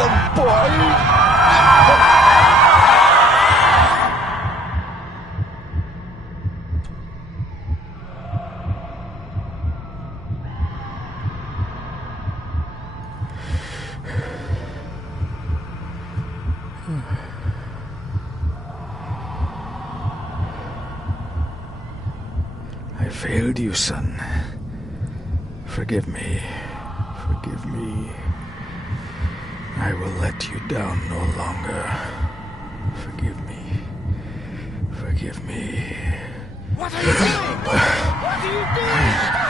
the boy! I failed you, son. Forgive me. Forgive me. I will let you down no longer. Forgive me. Forgive me. What are you doing? What are you doing?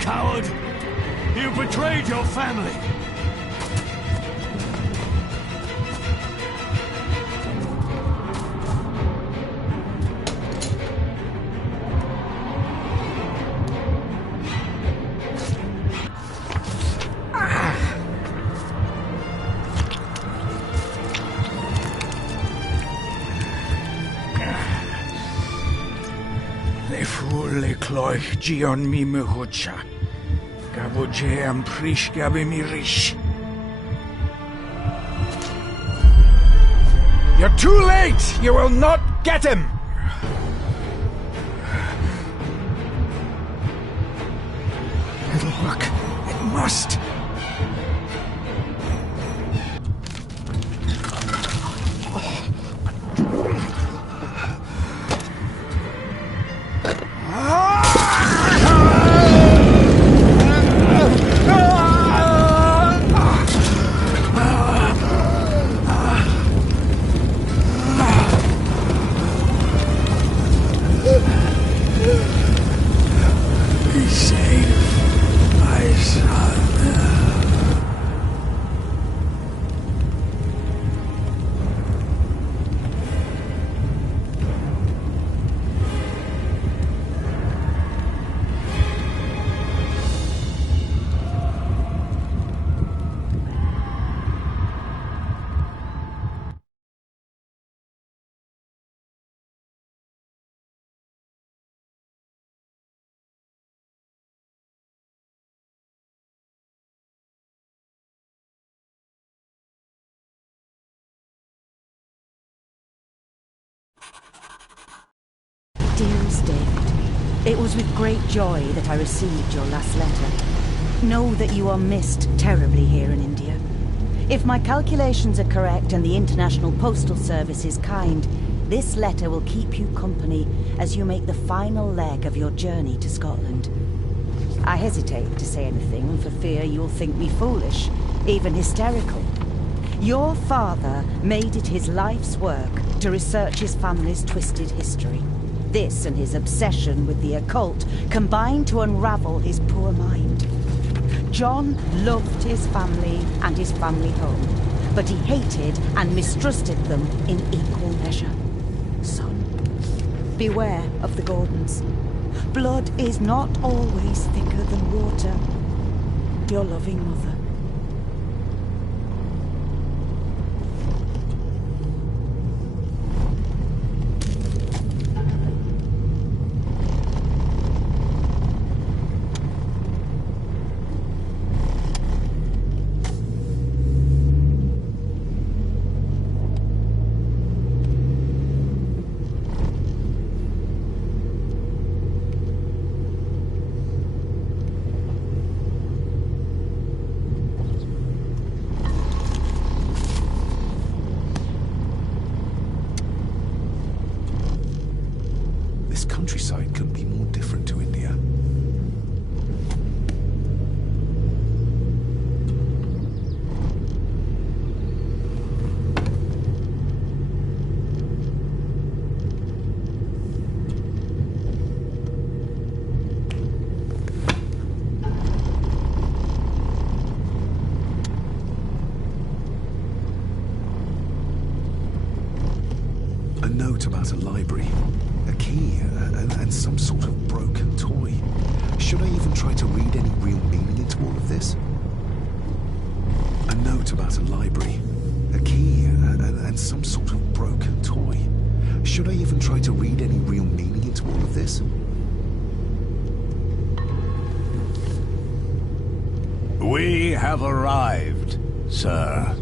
Coward! You betrayed your family! Le fur le cloich gion mi mehucha. Gaboje am prish gabe mi rish. You're too late! You will not get him! It'll work. It must. Be safe, my son. Dearest David, it was with great joy that I received your last letter. Know that you are missed terribly here in India. If my calculations are correct and the International Postal Service is kind, this letter will keep you company as you make the final leg of your journey to Scotland. I hesitate to say anything for fear you'll think me foolish, even hysterical. Your father made it his life's work to research his family's twisted history. This and his obsession with the occult combined to unravel his poor mind. John loved his family and his family home, but he hated and mistrusted them in equal measure. Son, beware of the Gordons. Blood is not always thicker than water. Your loving mother. This countryside couldn't be more different to India. note about a library, a key, and some sort of broken toy. Should I even try to read any real meaning into all of this? A note about a library, a key, and some sort of broken toy. Should I even try to read any real meaning into all of this? We have arrived, sir.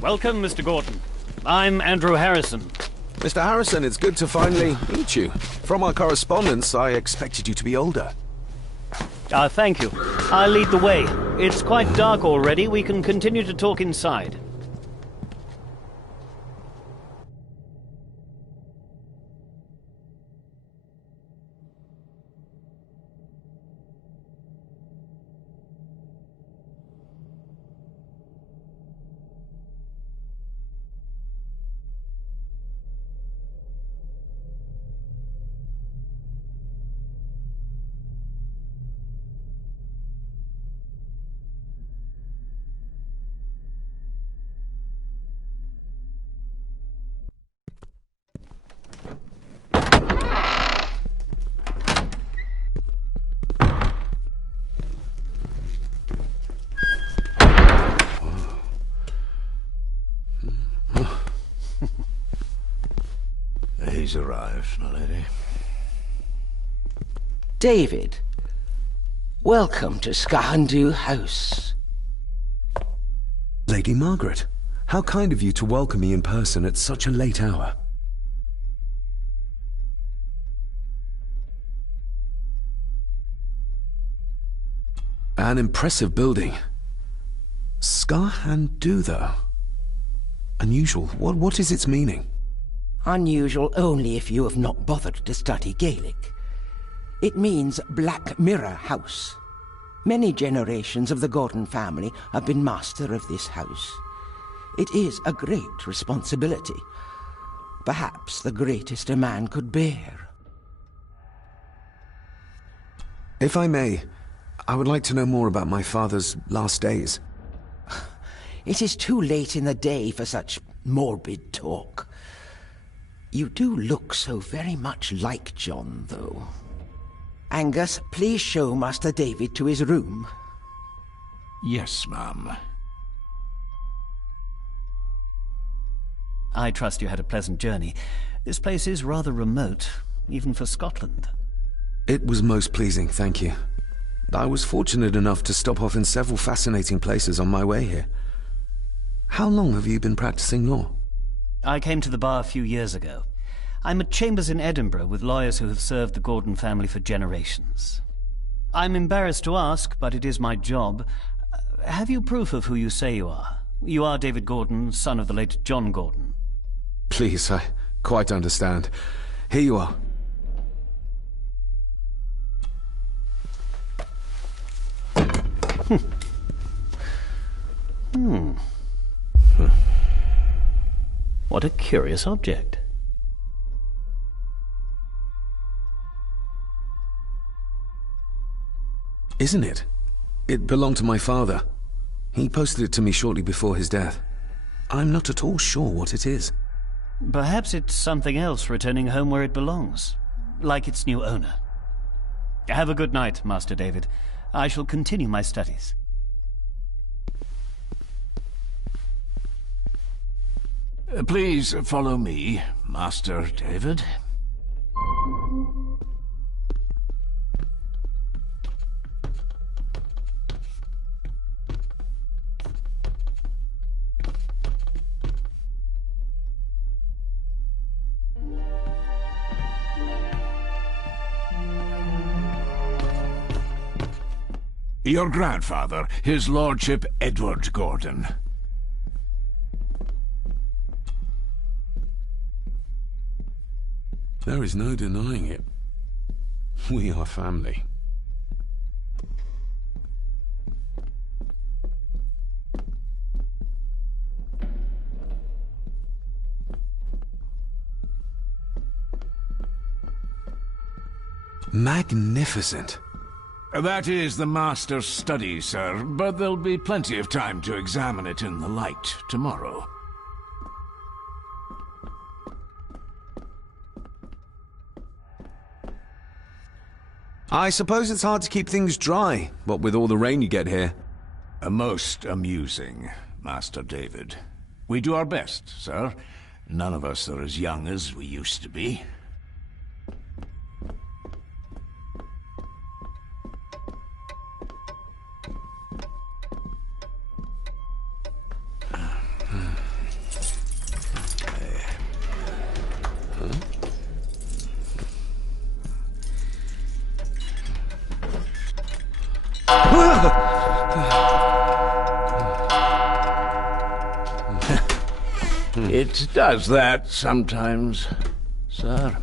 Welcome, Mr. Gordon. I'm Andrew Harrison. Mr. Harrison, it's good to finally meet you. From our correspondence, I expected you to be older. Thank you. I'll lead the way. It's quite dark already. We can continue to talk inside. He's arrived, my lady. David, welcome to Skahandu House. Lady Margaret, how kind of you to welcome me in person at such a late hour. An impressive building. Skahandu, though. Unusual. What is its meaning? Unusual only if you have not bothered to study Gaelic. It means Black Mirror House. Many generations of the Gordon family have been master of this house. It is a great responsibility. Perhaps the greatest a man could bear. If I may, I would like to know more about my father's last days. It is too late in the day for such morbid talk. You do look so very much like John, though. Angus, please show Master David to his room. Yes, ma'am. I trust you had a pleasant journey. This place is rather remote, even for Scotland. It was most pleasing, thank you. I was fortunate enough to stop off in several fascinating places on my way here. How long have you been practicing law? I came to the bar a few years ago. I'm at chambers in Edinburgh with lawyers who have served the Gordon family for generations. I'm embarrassed to ask, but it is my job. Have you proof of who you say you are? You are David Gordon, son of the late John Gordon. Please, I quite understand. Here you are. What a curious object. Isn't it? It belonged to my father. He posted it to me shortly before his death. I'm not at all sure what it is. Perhaps it's something else returning home where it belongs, like its new owner. Have a good night, Master David. I shall continue my studies. Please follow me, Master David. Your grandfather, his lordship Edward Gordon. There is no denying it. We are family. Magnificent. That is the Master's study, sir, but there'll be plenty of time to examine it in the light tomorrow. I suppose it's hard to keep things dry, what with all the rain you get here. Most amusing, Master David. We do our best, sir. None of us are as young as we used to be. It does that sometimes, sir.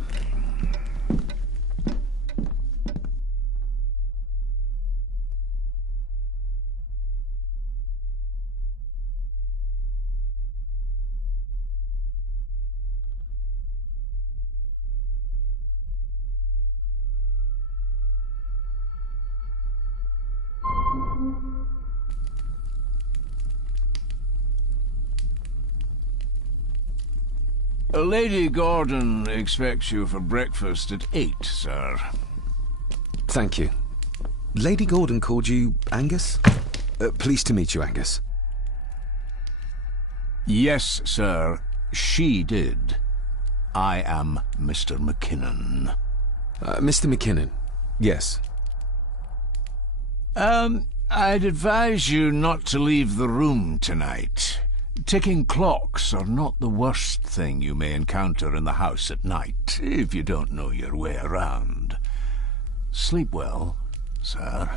Lady Gordon expects you for breakfast at 8, sir. Thank you. Lady Gordon called you Angus? Pleased to meet you, Angus. Yes, sir. She did. I am Mr. McKinnon. Mr. McKinnon. Yes. I'd advise you not to leave the room tonight. Ticking clocks are not the worst thing you may encounter in the house at night, if you don't know your way around. Sleep well, sir.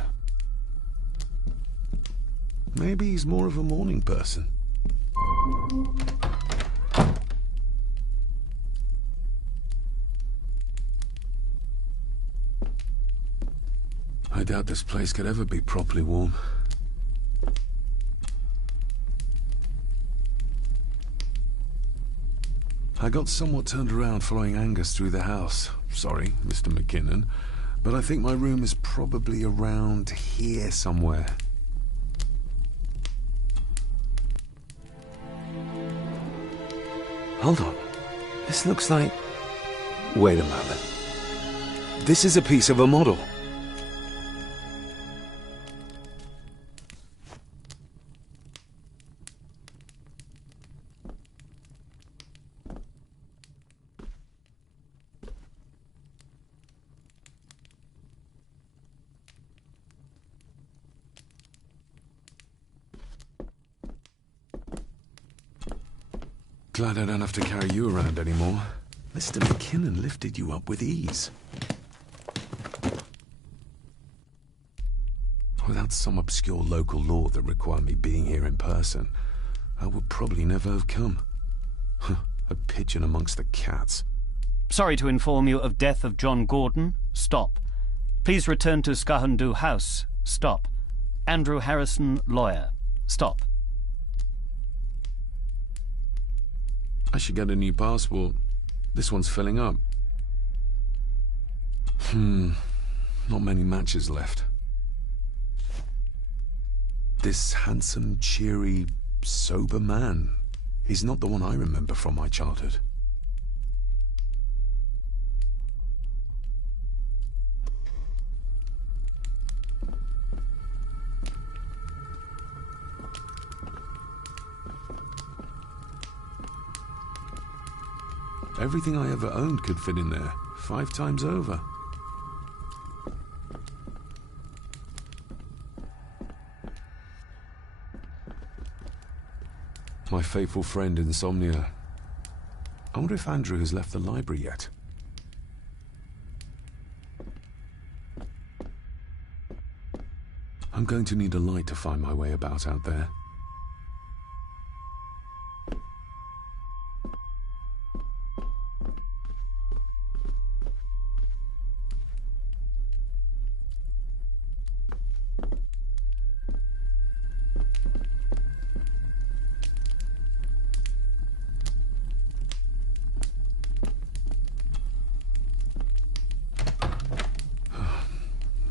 Maybe he's more of a morning person. I doubt this place could ever be properly warm. I got somewhat turned around following Angus through the house. Sorry, Mr. McKinnon, but I think my room is probably around here somewhere. Hold on. This looks like... Wait a moment. This is a piece of a model. Glad I don't have to carry you around anymore. Mr. McKinnon lifted you up with ease. Without some obscure local law that required me being here in person, I would probably never have come. A pigeon amongst the cats. Sorry to inform you of death of John Gordon. Stop. Please return to Skahundu House. Stop. Andrew Harrison, lawyer. Stop. I should get a new passport. This one's filling up. Not many matches left. This handsome, cheery, sober man. He's not the one I remember from my childhood. Everything I ever owned could fit in there, 5 times over. My faithful friend Insomnia. I wonder if Andrew has left the library yet. I'm going to need a light to find my way about out there.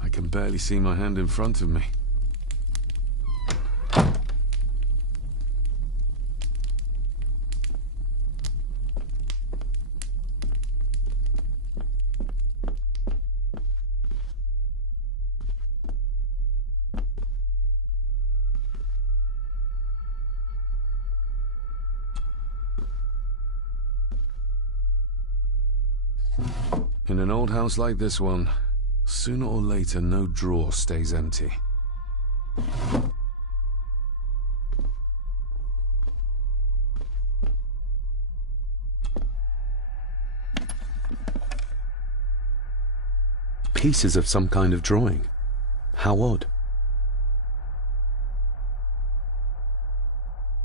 I can barely see my hand in front of me. In an old house like this one, sooner or later no drawer stays empty. Pieces of some kind of drawing. How odd.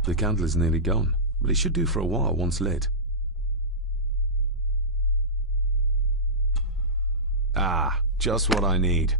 The candle is nearly gone, but it should do for a while once lit. Ah, just what I need.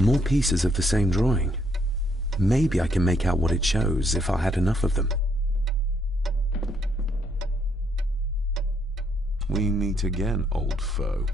More pieces of the same drawing. Maybe I can make out what it shows if I had enough of them. We meet again, old foe.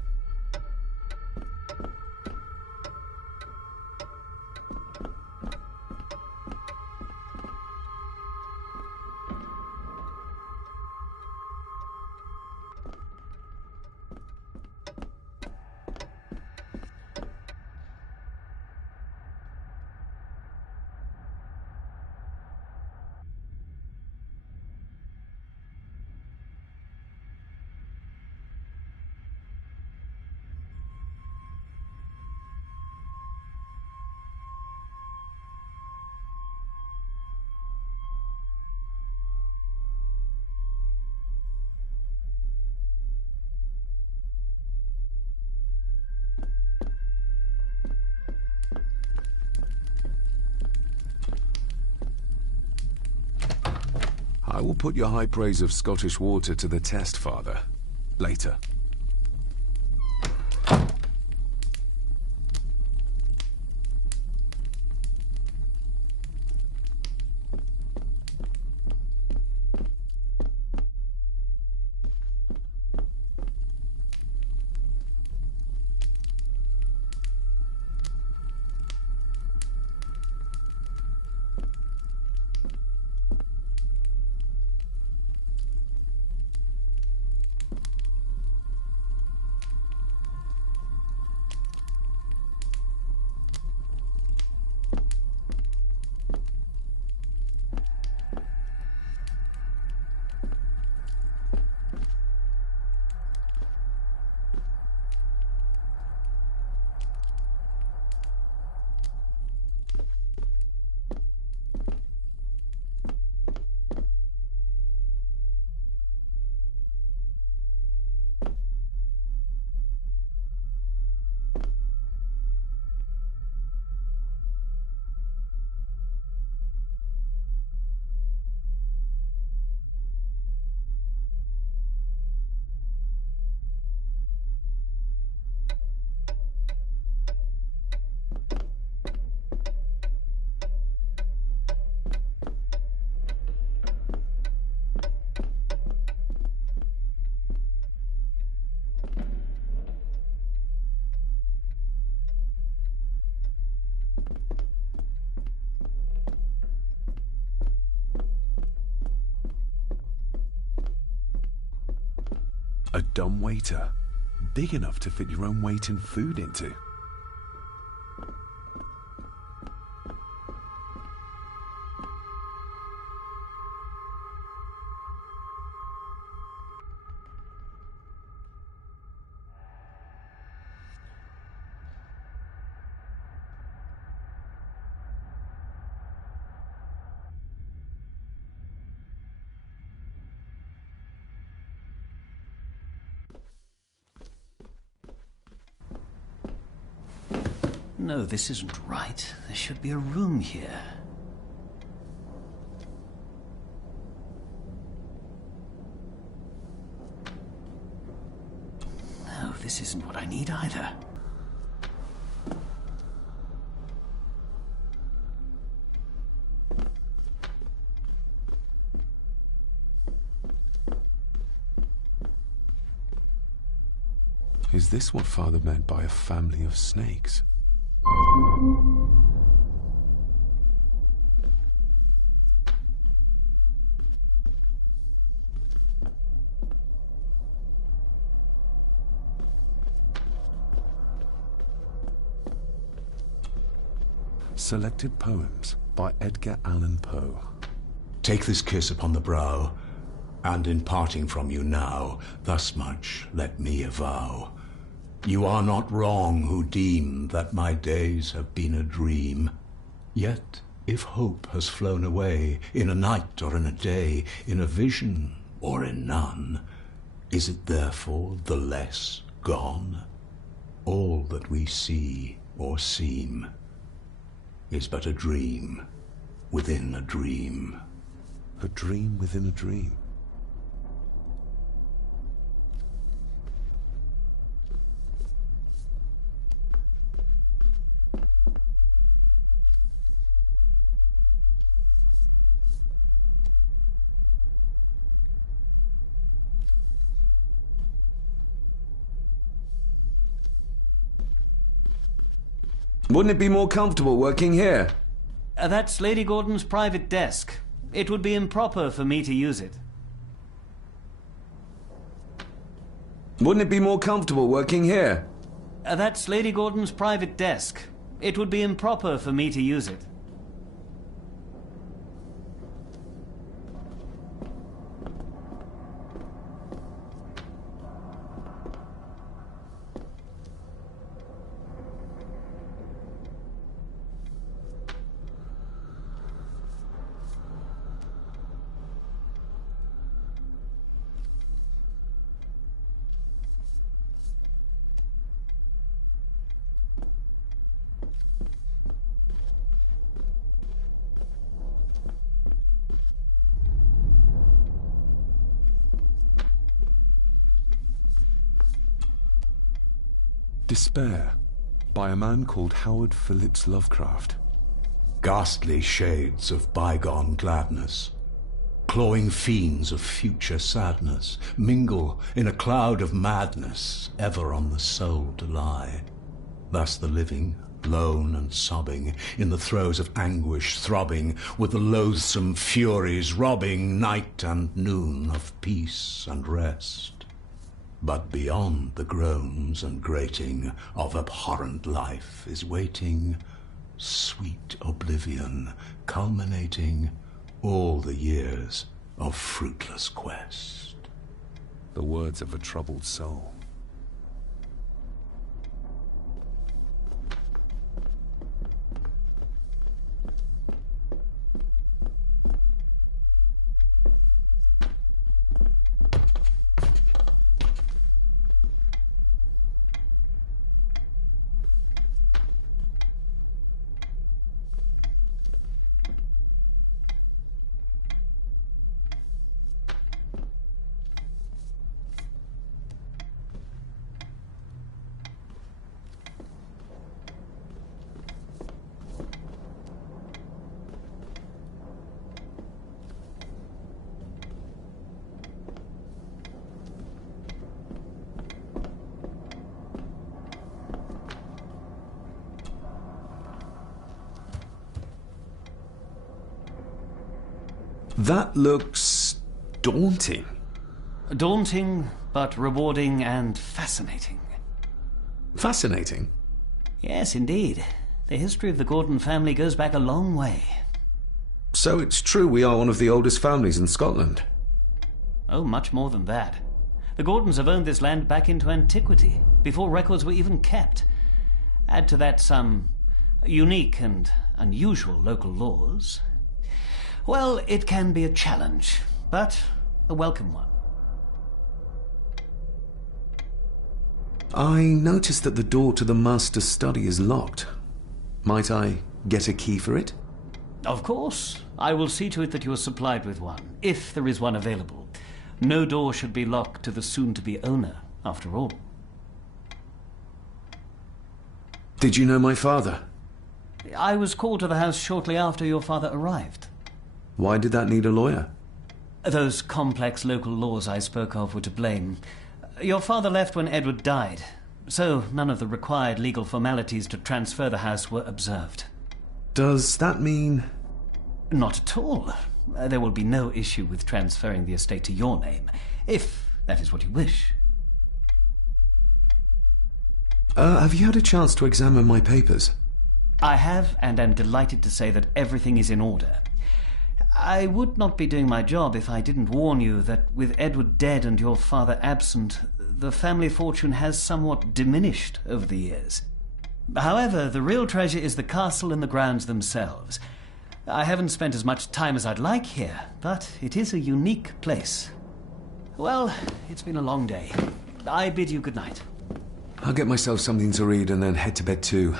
I will put your high praise of Scottish water to the test, Father. Later. A dumbwaiter, big enough to fit your own weight in food into. No, this isn't right. There should be a room here. No, this isn't what I need either. Is this what Father meant by a family of snakes? Selected poems by Edgar Allan Poe. Take this kiss upon the brow, and in parting from you now, thus much let me avow. You are not wrong who deem that my days have been a dream. Yet, if hope has flown away, in a night or in a day, in a vision or in none, is it therefore the less gone? All that we see or seem is but a dream within a dream. A dream within a dream. Wouldn't it be more comfortable working here? That's Lady Gordon's private desk. It would be improper for me to use it. Wouldn't it be more comfortable working here? That's Lady Gordon's private desk. It would be improper for me to use it. Despair, by a man called Howard Phillips Lovecraft. Ghastly shades of bygone gladness, clawing fiends of future sadness, mingle in a cloud of madness, ever on the soul to lie. Thus the living, lone and sobbing, in the throes of anguish throbbing, with the loathsome furies robbing night and noon of peace and rest. But beyond the groans and grating of abhorrent life is waiting sweet oblivion, culminating all the years of fruitless quest. The words of a troubled soul. That looks daunting. Daunting, but rewarding and fascinating. Fascinating? Yes, indeed. The history of the Gordon family goes back a long way. So it's true we are one of the oldest families in Scotland? Oh, much more than that. The Gordons have owned this land back into antiquity, before records were even kept. Add to that some unique and unusual local laws. Well, it can be a challenge, but a welcome one. I noticed that the door to the master's study is locked. Might I get a key for it? Of course. I will see to it that you are supplied with one, if there is one available. No door should be locked to the soon-to-be owner, after all. Did you know my father? I was called to the house shortly after your father arrived. Why did that need a lawyer? Those complex local laws I spoke of were to blame. Your father left when Edward died, so none of the required legal formalities to transfer the house were observed. Does that mean... Not at all. There will be no issue with transferring the estate to your name, if that is what you wish. Have you had a chance to examine my papers? I have, and am delighted to say that everything is in order. I would not be doing my job if I didn't warn you that with Edward dead and your father absent, the family fortune has somewhat diminished over the years. However, the real treasure is the castle and the grounds themselves. I haven't spent as much time as I'd like here, but it is a unique place. Well, it's been a long day. I bid you good night. I'll get myself something to read and then head to bed too.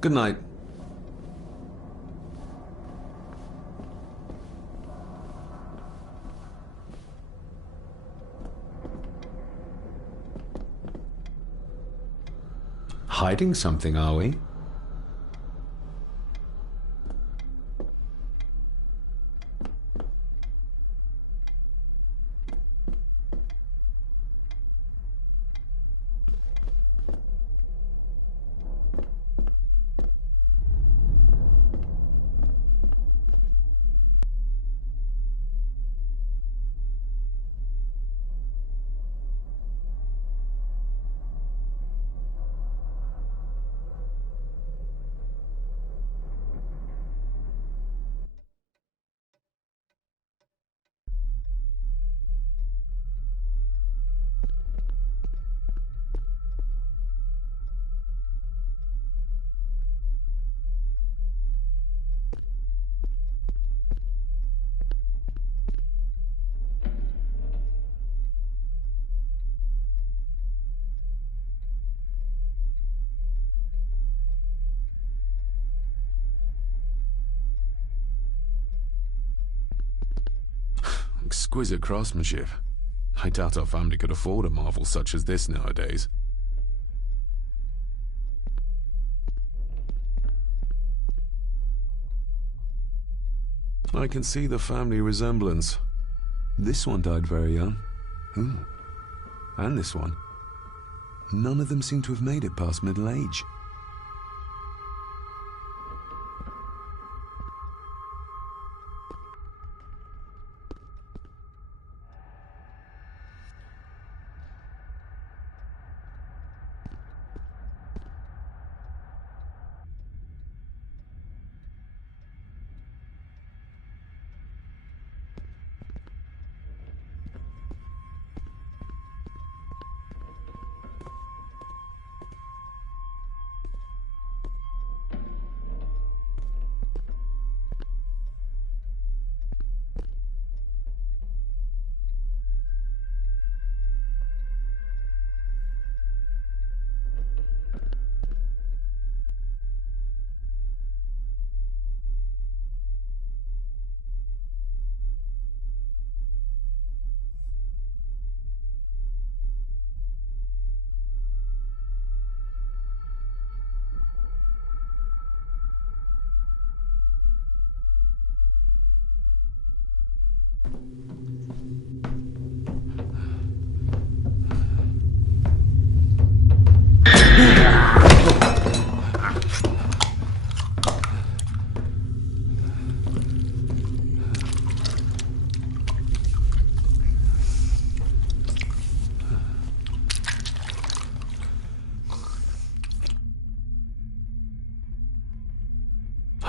Good night. Hiding something, are we? Exquisite craftsmanship. I doubt our family could afford a marvel such as this nowadays. I can see the family resemblance. This one died very young. And this one. None of them seem to have made it past middle age.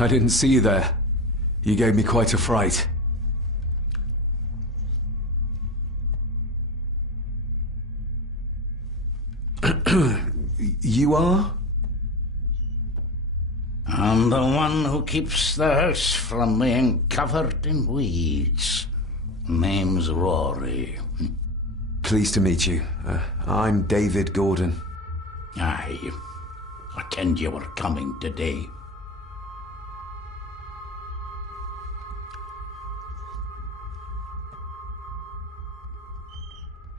I didn't see you there. You gave me quite a fright. You are? I'm the one who keeps the house from being covered in weeds. Name's Rory. Pleased to meet you. I'm David Gordon. Aye. I kenned you were coming today.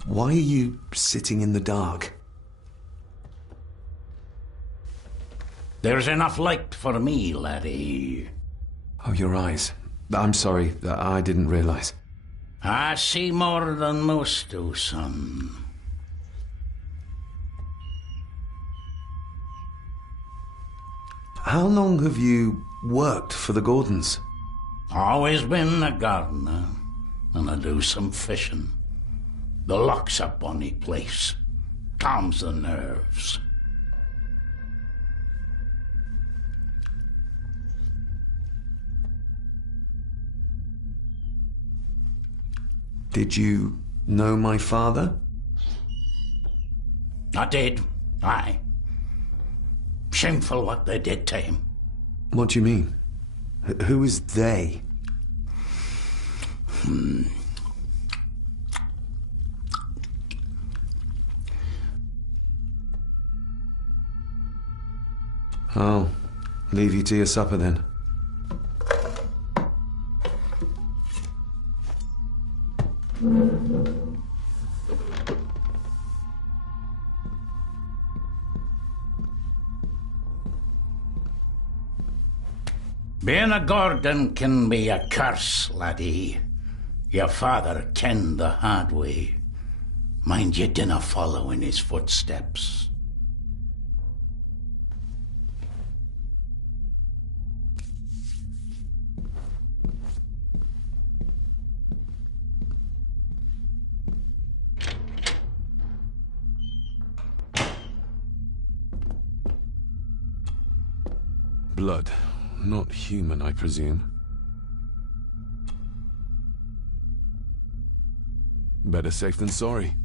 Why are you sitting in the dark? There's enough light for me, laddie. Oh, your eyes. I'm sorry, I didn't realize. I see more than most do, son. How long have you worked for the Gordons? Always been a gardener, and I do some fishing. The loch's a bonny place. Calms the nerves. Did you know my father? I did, aye. Shameful what they did to him. What do you mean? Who is they? I'll leave you to your supper then. Being a Gordon can be a curse, laddie. Your father kenned the hard way. Mind you dinna follow in his footsteps. Blood. Not human, I presume. Better safe than sorry.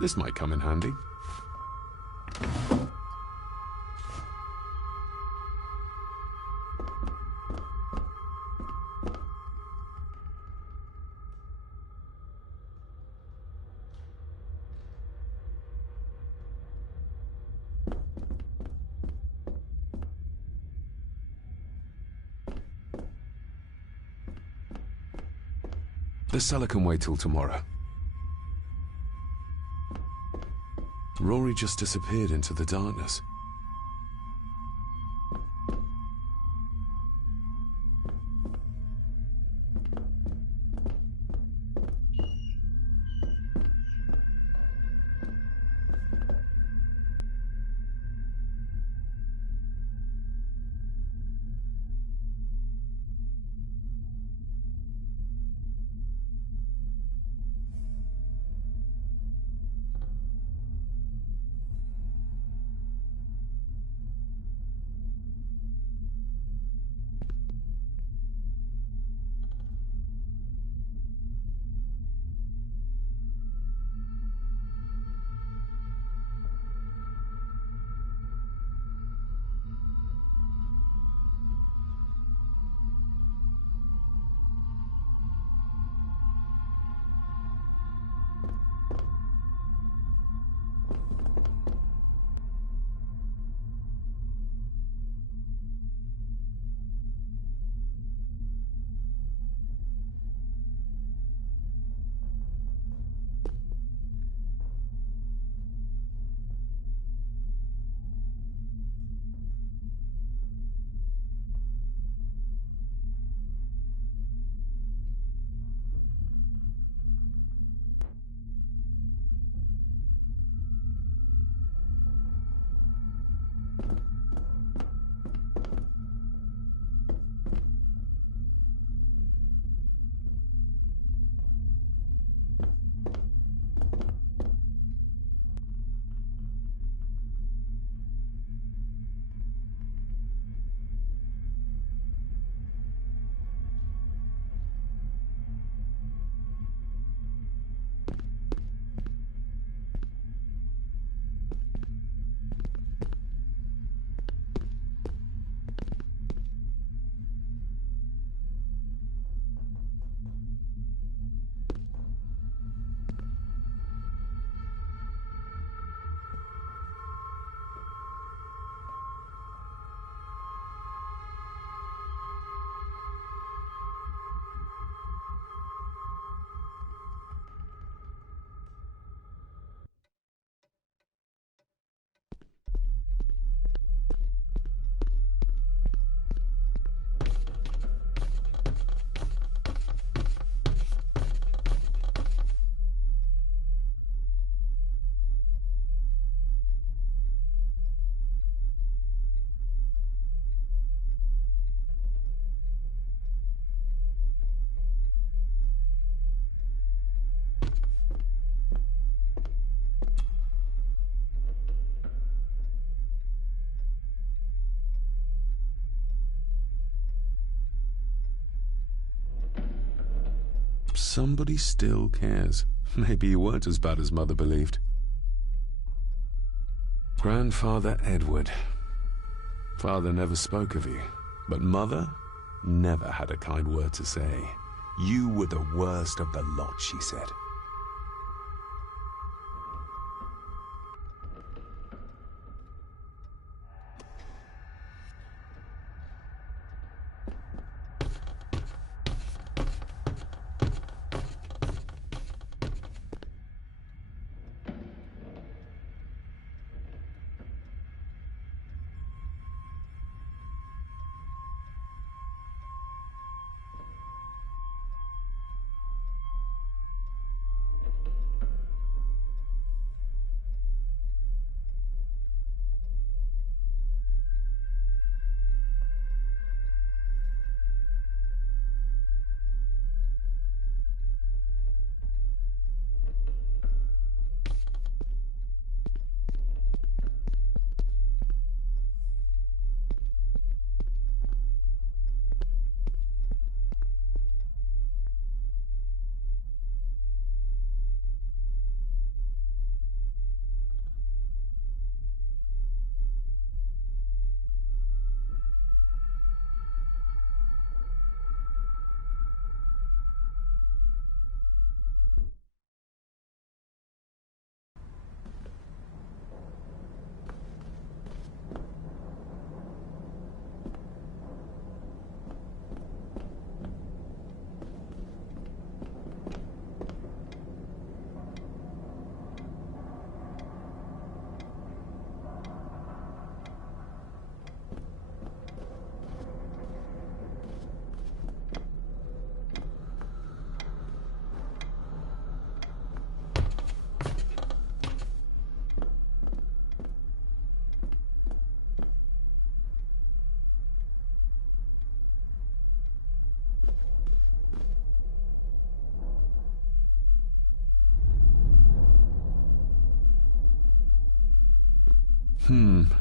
This might come in handy. The cellar can wait till tomorrow. Rory just disappeared into the darkness. Somebody still cares. Maybe you weren't as bad as Mother believed. Grandfather Edward. Father never spoke of you, but Mother never had a kind word to say. You were the worst of the lot, she said.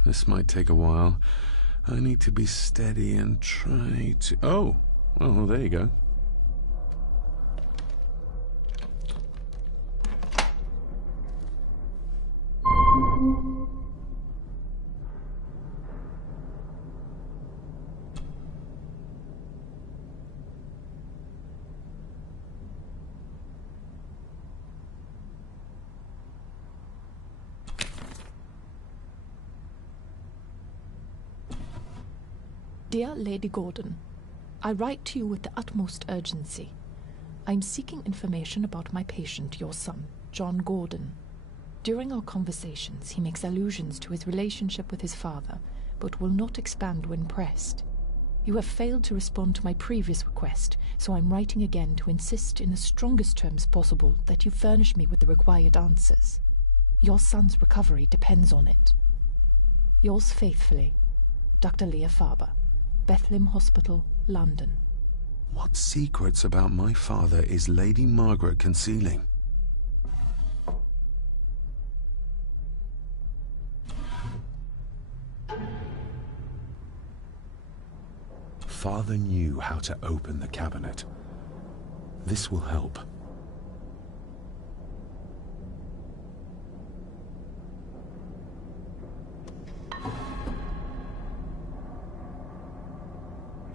This might take a while. I need to be steady and try to... Oh! Well, there you go. Dear Lady Gordon, I write to you with the utmost urgency. I am seeking information about my patient, your son, John Gordon. During our conversations, he makes allusions to his relationship with his father, but will not expand when pressed. You have failed to respond to my previous request, so I'm writing again to insist in the strongest terms possible that you furnish me with the required answers. Your son's recovery depends on it. Yours faithfully, Dr. Leah Farber, Bethlehem Hospital, London. What secrets about my father is Lady Margaret concealing? Father knew how to open the cabinet. This will help.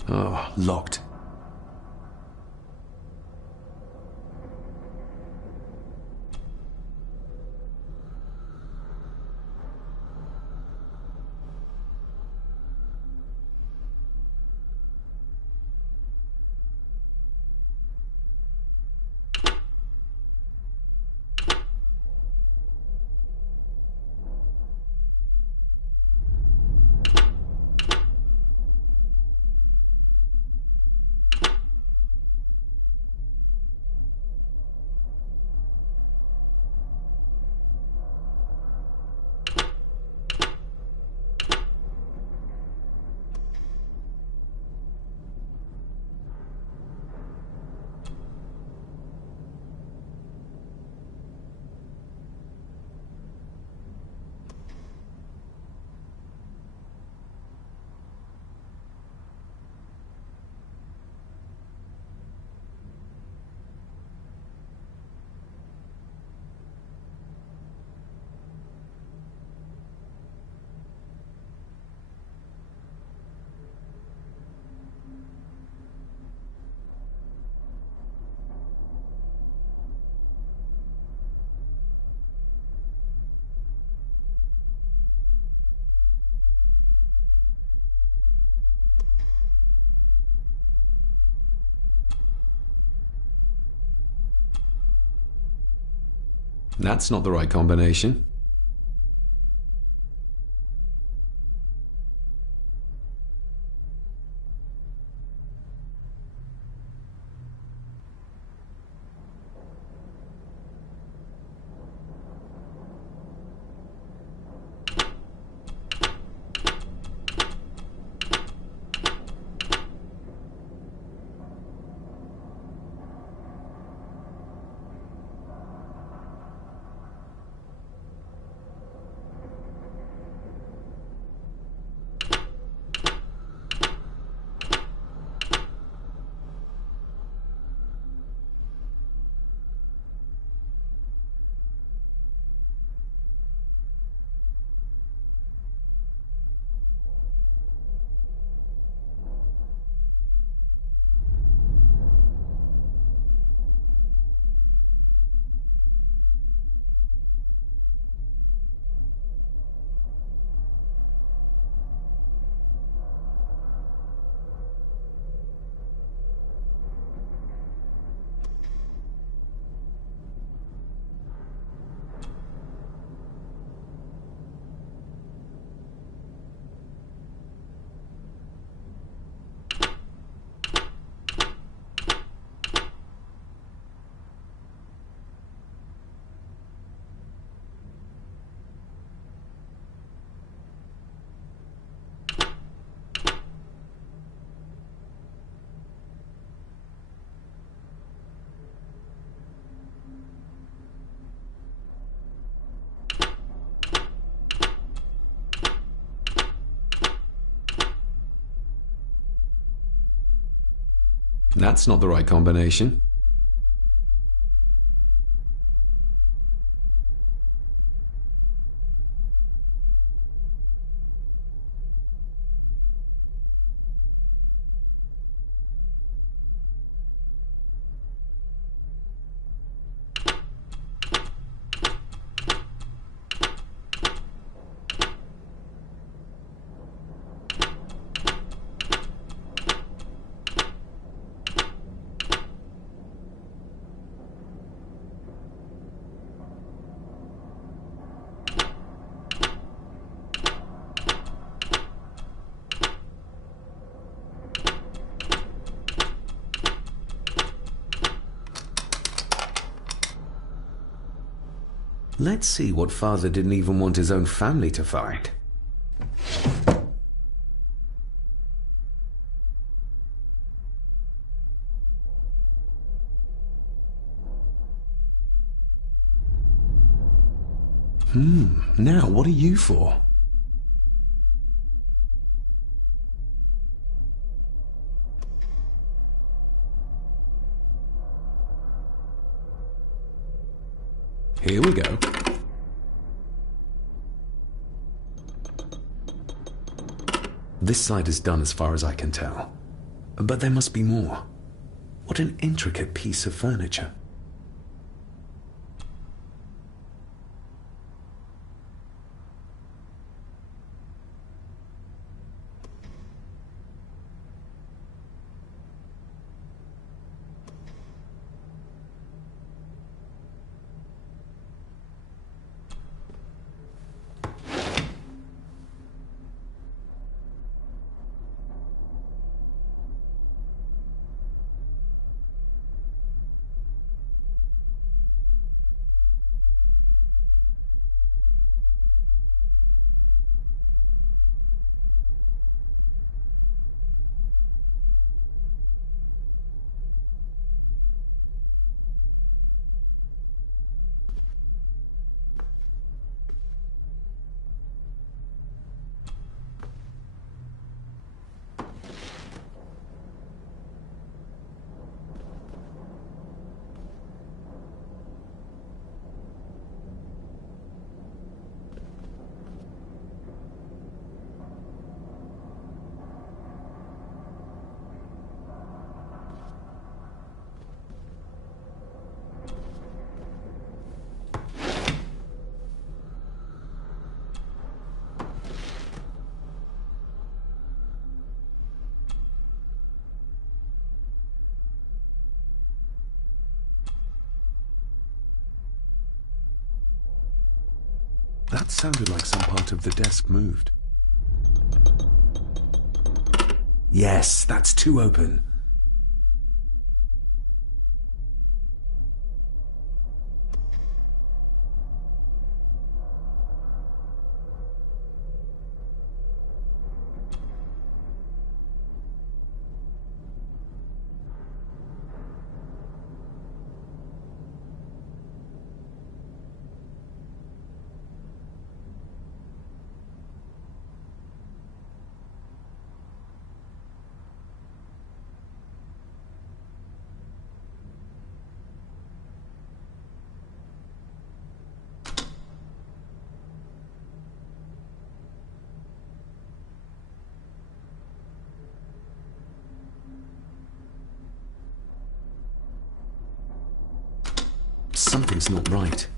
Oh, locked. That's not the right combination. That's not the right combination. Let's see what Father didn't even want his own family to find. Now, what are you for? Here we go. This side is done as far as I can tell. But there must be more. What an intricate piece of furniture. That sounded like some part of the desk moved. Yes, that's too open. Something's not right.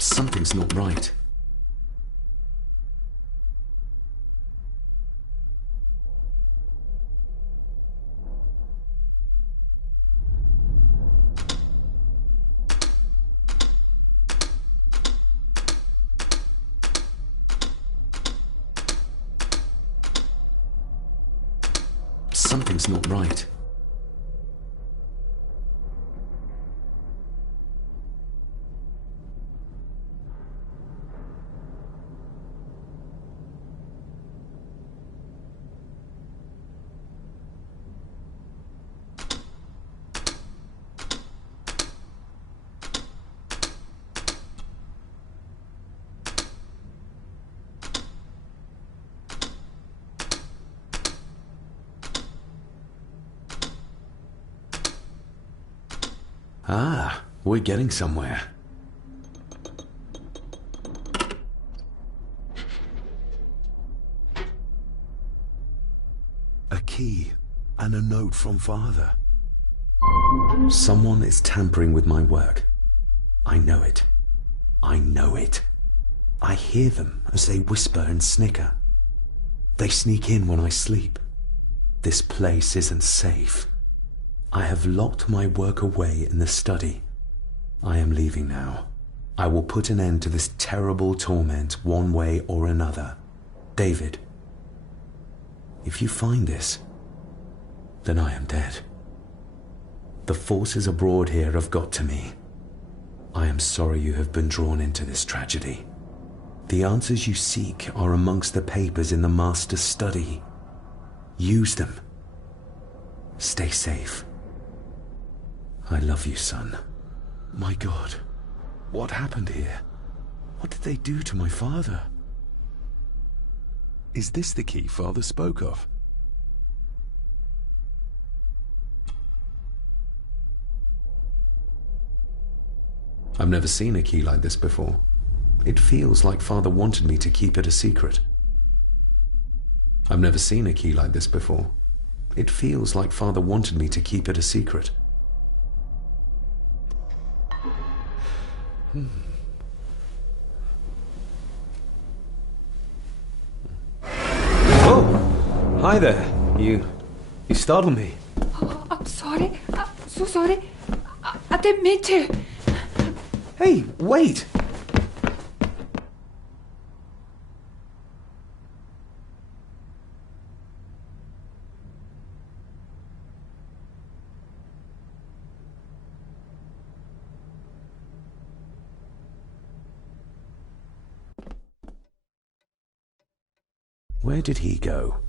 Something's not right. Something's not right. Ah, we're getting somewhere. key and a note from Father. Someone is tampering with my work. I know it. I know it. I hear them as they whisper and snicker. They sneak in when I sleep. This place isn't safe. I have locked my work away in the study. I am leaving now. I will put an end to this terrible torment one way or another. David, if you find this, then I am dead. The forces abroad here have got to me. I am sorry you have been drawn into this tragedy. The answers you seek are amongst the papers in the Master's study. Use them. Stay safe. I love you, son. My God, what happened here? What did they do to my father? Is this the key Father spoke of? I've never seen a key like this before. It feels like Father wanted me to keep it a secret. I've never seen a key like this before. It feels like Father wanted me to keep it a secret. Oh! Hi there. You startled me. Oh, I'm sorry. I'm so sorry. I didn't mean to. Hey, wait! Where did he go?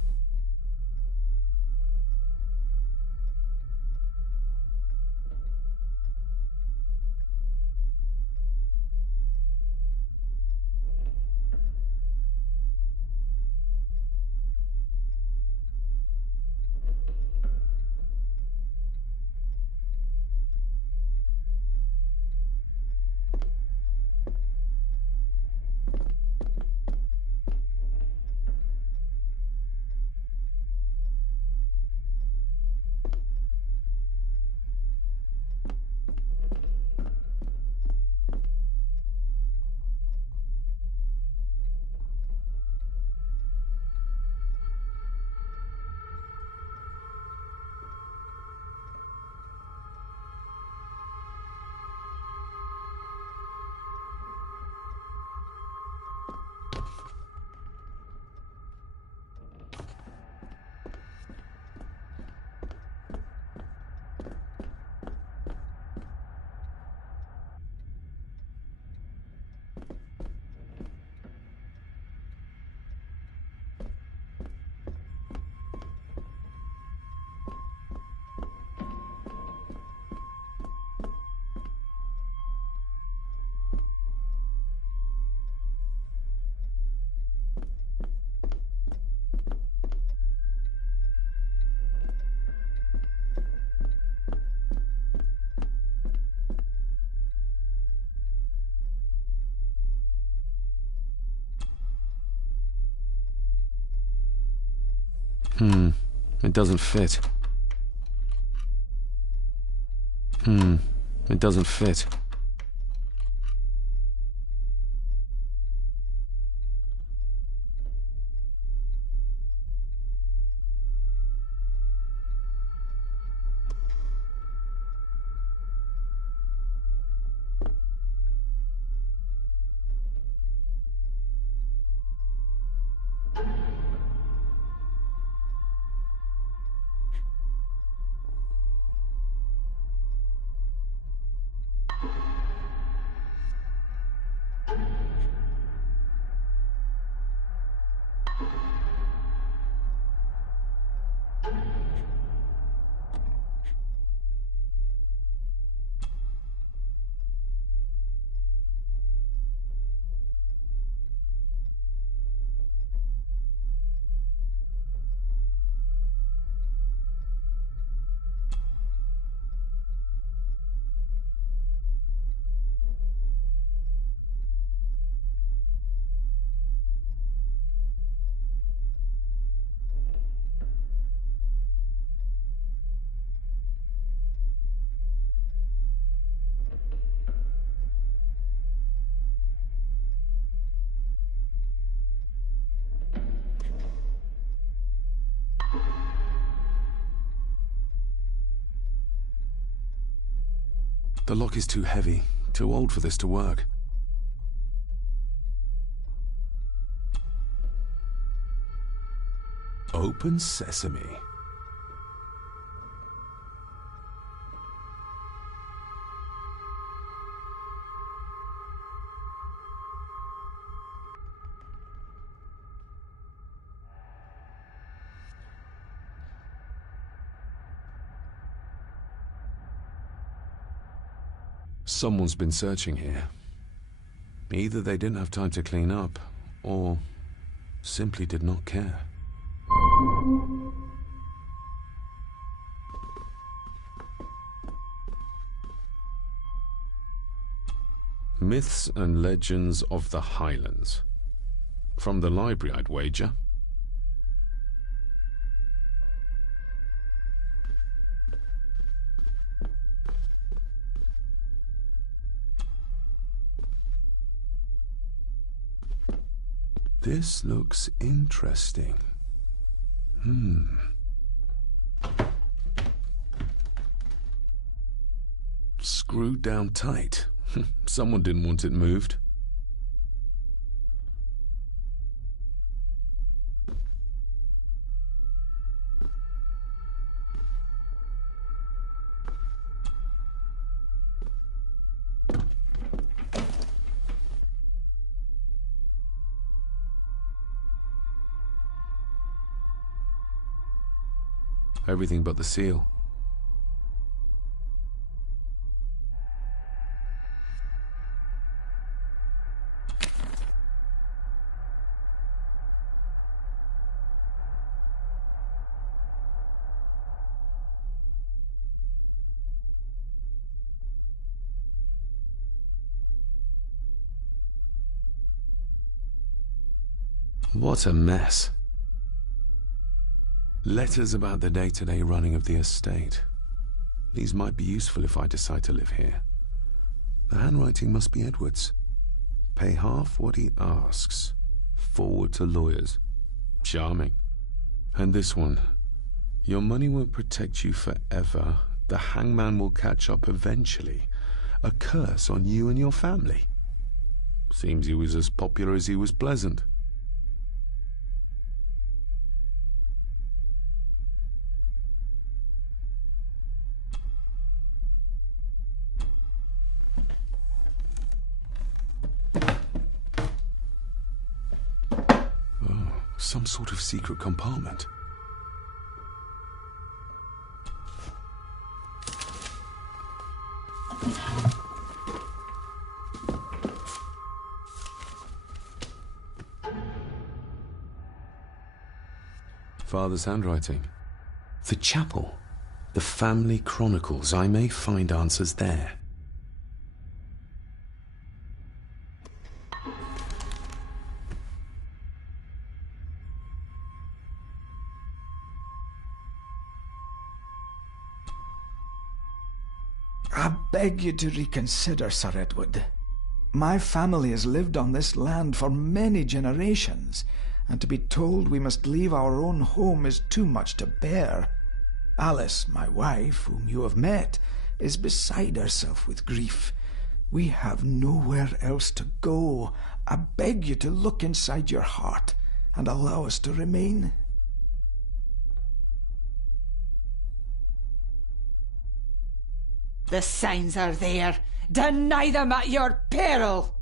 It doesn't fit. It doesn't fit. The lock is too heavy, too old for this to work. Open sesame. Someone's been searching here. Either they didn't have time to clean up, or simply did not care. Myths and Legends of the Highlands. From the library, I'd wager. This looks interesting. Screwed down tight. Someone didn't want it moved. Everything but the seal. What a mess. Letters about the day-to-day running of the estate. These might be useful if I decide to live here. The handwriting must be Edward's. Pay half what he asks. Forward to lawyers. Charming. And this one. Your money won't protect you forever. The hangman will catch up eventually. A curse on you and your family. Seems he was as popular as he was pleasant. Some sort of secret compartment. Father's handwriting. The chapel. The family chronicles. I may find answers there. I beg you to reconsider, Sir Edward. My family has lived on this land for many generations, and to be told we must leave our own home is too much to bear. Alice, my wife, whom you have met, is beside herself with grief. We have nowhere else to go. I beg you to look inside your heart and allow us to remain. The signs are there. Deny them at your peril.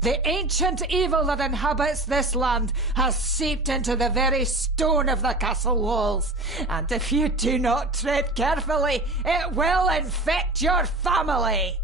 The ancient evil that inhabits this land has seeped into the very stone of the castle walls, and if you do not tread carefully, it will infect your family.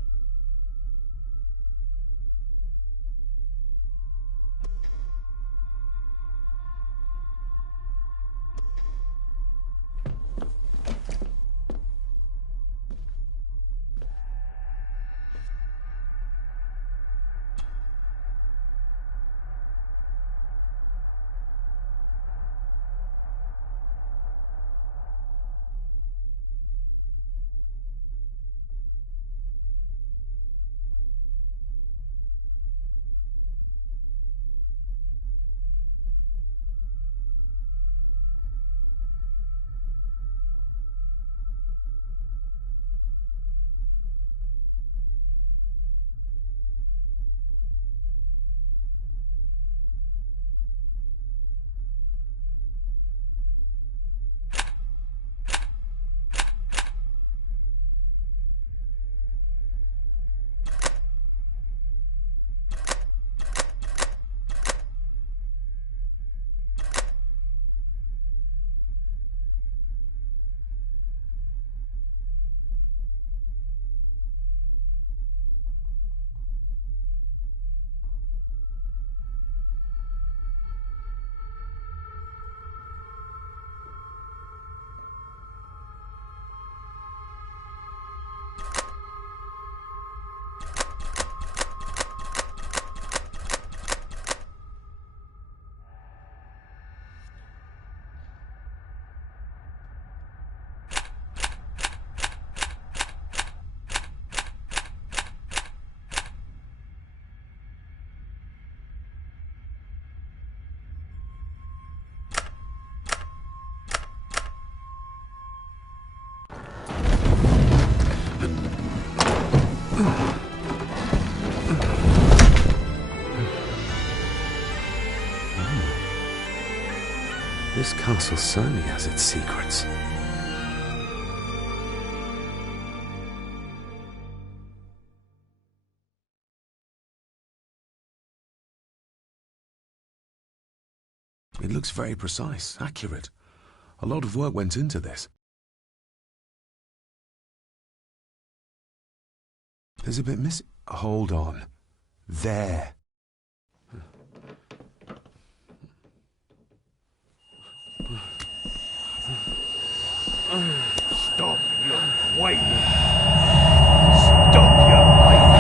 This castle certainly has its secrets. It looks very precise, accurate. A lot of work went into this. There's a bit missing. Hold on. There. Stop your whining! Stop your whining!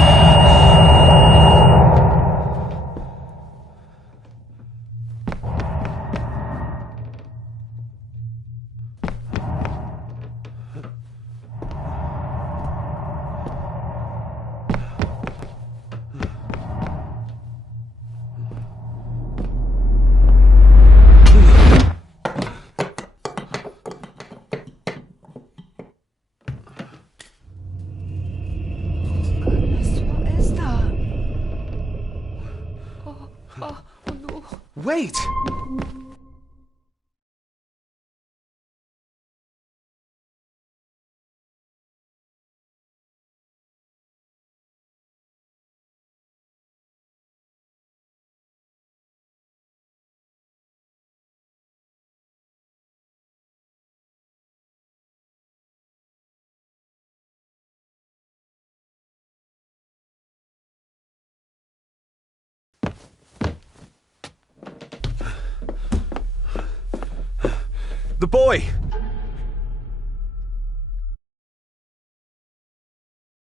Wait! The boy!